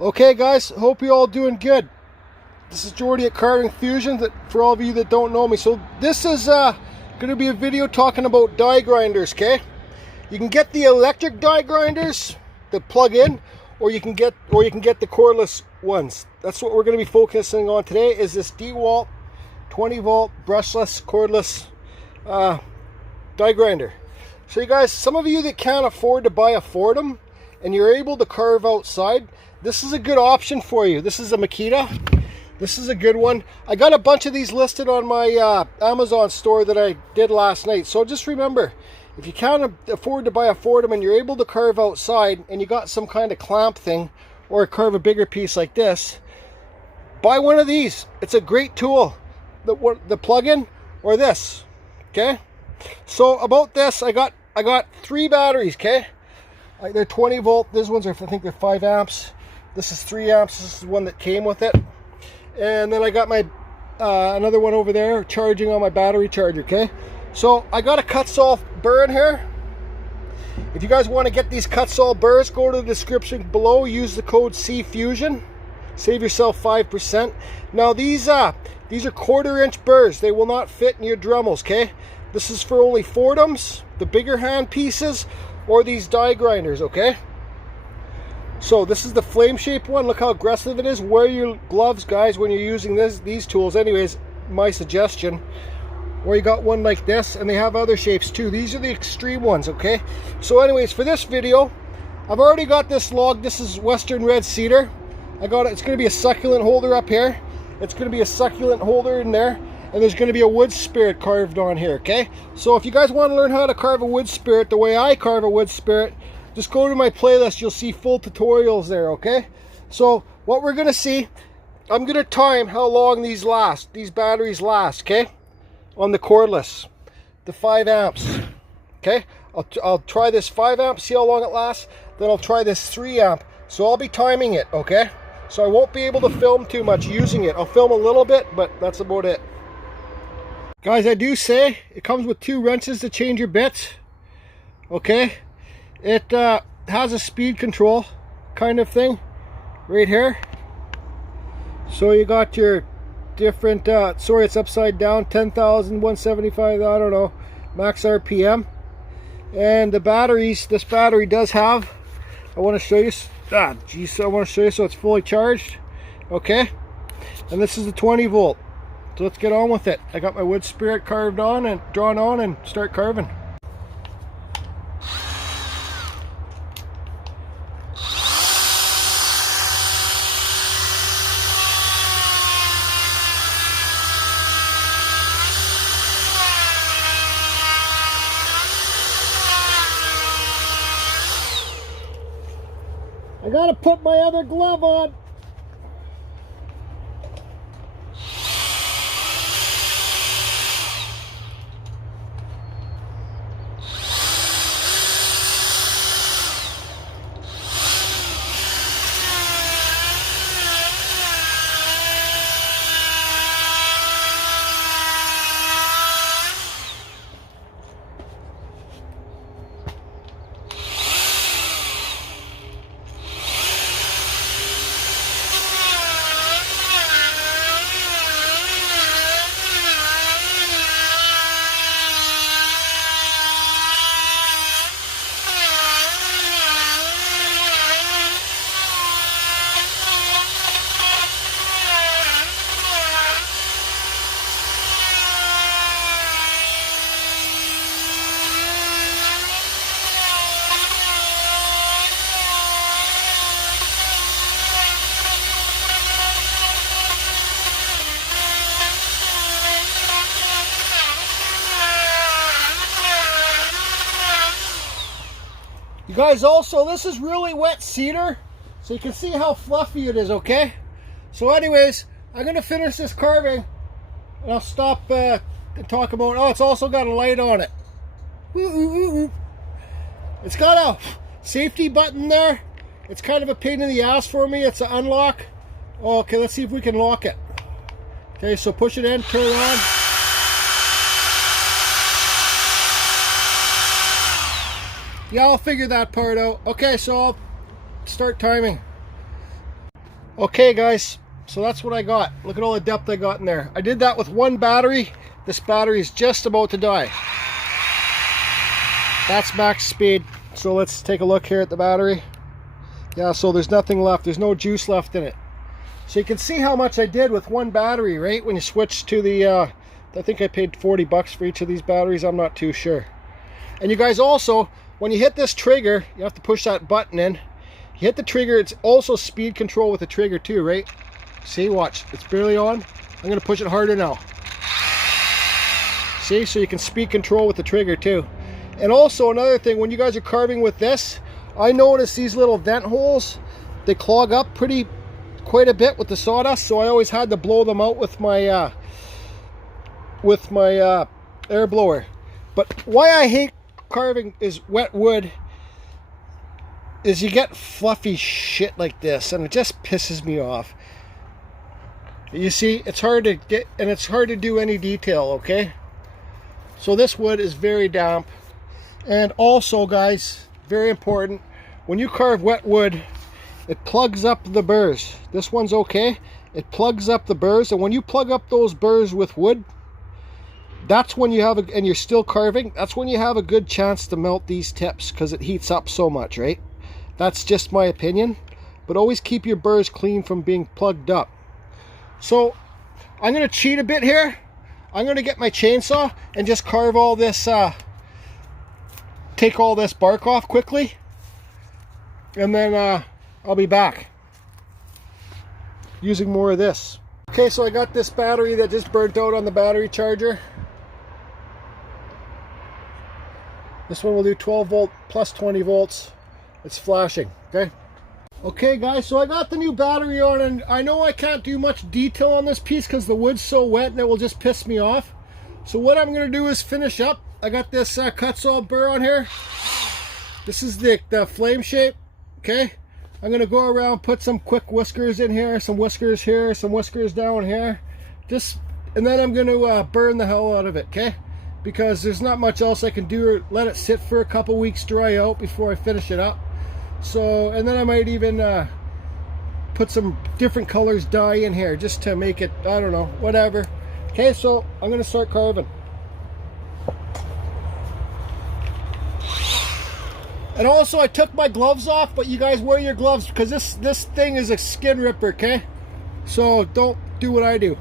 Okay guys, hope you all doing good. This is Jordy at Carving Fusion, for all of you that don't know me. So this is going to be a video talking about die grinders, okay? You can get the electric die grinders that plug in, or you can get the cordless ones. That's what we're going to be focusing on today, is this Dewalt 20 volt brushless cordless die grinder. So you guys, some of you that can't afford to buy a Fordham and you're able to carve outside, this is a good option for you. This is a Makita. This is a good one. I got a bunch of these listed on my Amazon store that I did last night. So just remember, if you can't afford to buy a Fordham and you're able to carve outside and you got some kind of clamp thing or carve a bigger piece like this, buy one of these. It's a great tool. The plug-in or this, okay? So about this, I got 3 batteries, okay? They're 20 volt. These ones are, I think they're 5 amps. This is 3 amps. This is the one that came with it. And then I got my another one over there charging on my battery charger, okay? So I got a Kutzall burr in here. If you guys want to get these Kutzall burrs, go to the description below. Use the code CFusion. Save yourself 5%. Now these are 1/4-inch burrs. They will not fit in your Dremels, okay? This is for only Fordhams, the bigger hand pieces, or these die grinders, okay? So this is the flame shaped one. Look how aggressive it is. Wear your gloves, guys, when you're using these tools. Anyways, my suggestion. Or you got one like this, and they have other shapes too. These are the extreme ones, okay? So anyways, for this video, I've already got this log. This is Western red cedar. I got it. It's going to be a succulent holder up here. It's going to be a succulent holder in there. And there's going to be a wood spirit carved on here, okay? So if you guys want to learn how to carve a wood spirit the way I carve a wood spirit, just go to my playlist. You'll see full tutorials there, okay? So what we're going to see, I'm going to time how long these batteries last, okay? On the cordless, the 5 amps, okay? I'll try this 5 amp, see how long it lasts. Then I'll try this 3 amp. So I'll be timing it, okay? So I won't be able to film too much using it. I'll film a little bit, but that's about it. Guys, I do say it comes with 2 wrenches to change your bits, okay? It has a speed control kind of thing right here. So you got your different, sorry, it's upside down, 10,175, I don't know, max RPM. And the batteries, this battery does have, I want to show you, I want to show you so it's fully charged, okay? And this is the 20 volt. So let's get on with it. I got my wood spirit carved on and drawn on and start carving. I gotta put my other glove on. You guys, also, this is really wet cedar, so you can see how fluffy it is, okay? So anyways, I'm going to finish this carving, and I'll stop and talk about, oh, it's also got a light on it. It's got a safety button there. It's kind of a pain in the ass for me. It's an unlock. Oh, okay, let's see if we can lock it. Okay, so push it in, turn it on. Yeah, I'll figure that part out. Okay, so I'll start timing. Okay guys, so that's what I got. Look at all the depth I got in there. I did that with one battery. This battery is just about to die. That's max speed. So let's take a look here at the battery. Yeah, so there's nothing left. There's no juice left in it. So you can see how much I did with one battery, right? When you switch to the, I think I paid 40 bucks for each of these batteries. I'm not too sure. And you guys also, when you hit this trigger, you have to push that button in. You hit the trigger, it's also speed control with the trigger too, right? See, watch, it's barely on. I'm gonna push it harder now. See, so you can speed control with the trigger too. And also another thing, when you guys are carving with this, I notice these little vent holes, they clog up quite a bit with the sawdust, so I always had to blow them out with my air blower. But why I hate carving is wet wood is you get fluffy shit like this, and it just pisses me off. You see, it's hard to get, and it's hard to do any detail, okay? So this wood is very damp. And also, guys, very important, when you carve wet wood, it plugs up the burs. This one's okay. It plugs up the burs, and when you plug up those burs with wood, that's when you have and you're still carving, that's when you have a good chance to melt these tips, because it heats up so much, right? That's just my opinion, but always keep your burrs clean from being plugged up. So I'm going to cheat a bit here. I'm going to get my chainsaw and just carve all this, take all this bark off quickly, and then I'll be back using more of this. Okay, so I got this battery that just burnt out on the battery charger. This one will do 12 volt plus 20 volts. It's flashing, okay? Okay guys, so I got the new battery on, and I know I can't do much detail on this piece because the wood's so wet and it will just piss me off. So what I'm going to do is finish up. I got this Kutzall burr on here. This is the flame shape, okay? I'm going to go around, put some quick whiskers in here, some whiskers here, some whiskers down here. And then I'm going to burn the hell out of it, okay? Because there's not much else I can do. Let it sit for a couple weeks, dry out before I finish it up. So, and then I might even put some different colors dye in here just to make it, I don't know, whatever. Okay, so I'm going to start carving. And also I took my gloves off, but you guys wear your gloves because this thing is a skin ripper, okay? So don't do what I do.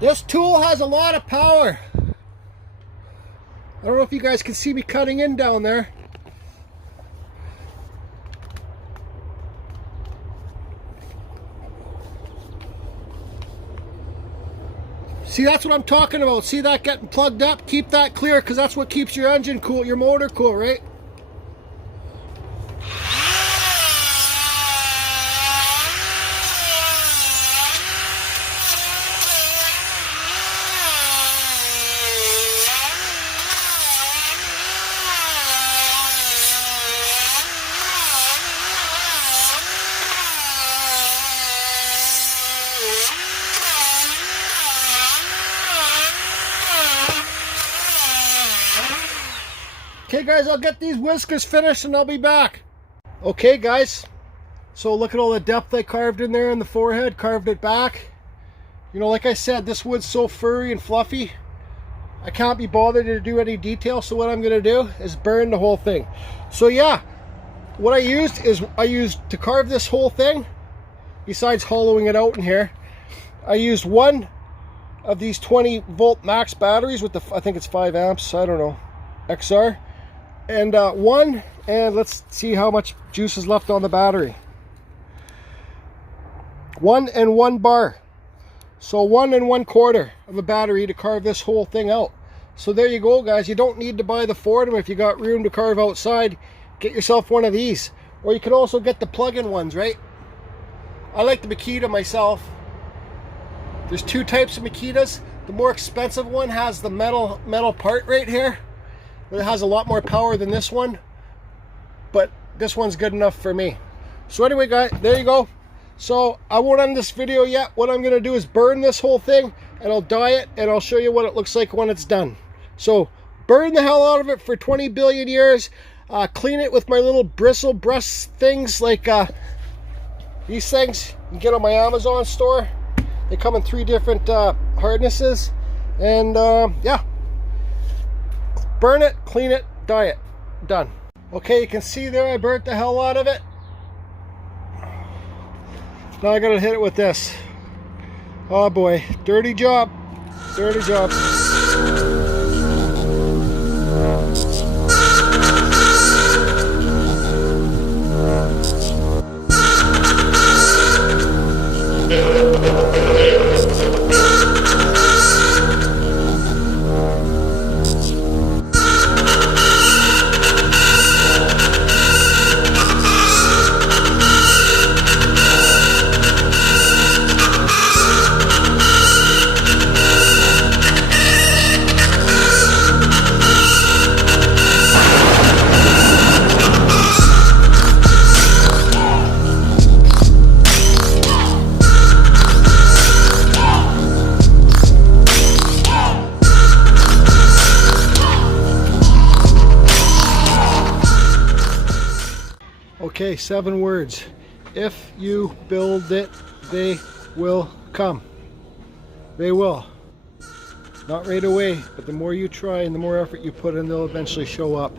This tool has a lot of power. I don't know if you guys can see me cutting in down there. See, that's what I'm talking about. See that getting plugged up? Keep that clear, because that's what keeps your engine cool, your motor cool, right? Okay guys, I'll get these whiskers finished and I'll be back. Okay guys, so look at all the depth I carved in there in the forehead, carved it back. You know, like I said, this wood's so furry and fluffy, I can't be bothered to do any detail, so what I'm going to do is burn the whole thing. So yeah, what I used to carve this whole thing, besides hollowing it out in here, I used one of these 20-volt max batteries with the, I think it's 5 amps, I don't know, XR, and let's see how much juice is left on the battery. 1 and 1 bar. So 1 1/4 of a battery to carve this whole thing out. So there you go guys, you don't need to buy the Fordham if you got room to carve outside. Get yourself one of these. Or you can also get the plug-in ones, right? I like the Makita myself. There's 2 types of Makitas. The more expensive one has the metal part right here. It has a lot more power than this one. But this one's good enough for me. So anyway guys, there you go. So I won't end this video yet. What I'm going to do is burn this whole thing and I'll dye it and I'll show you what it looks like when it's done. So burn the hell out of it for 20 billion years. Clean it with my little bristle brush things like these things you can get on my Amazon store. They come in 3 different hardnesses. And yeah, burn it, clean it, dye it. Done. Okay, you can see there I burnt the hell out of it. Now I gotta hit it with this. Oh boy, dirty job. Dirty job. Okay, 7 words. If you build it, they will come. They will. Not right away, but the more you try and the more effort you put in, they'll eventually show up.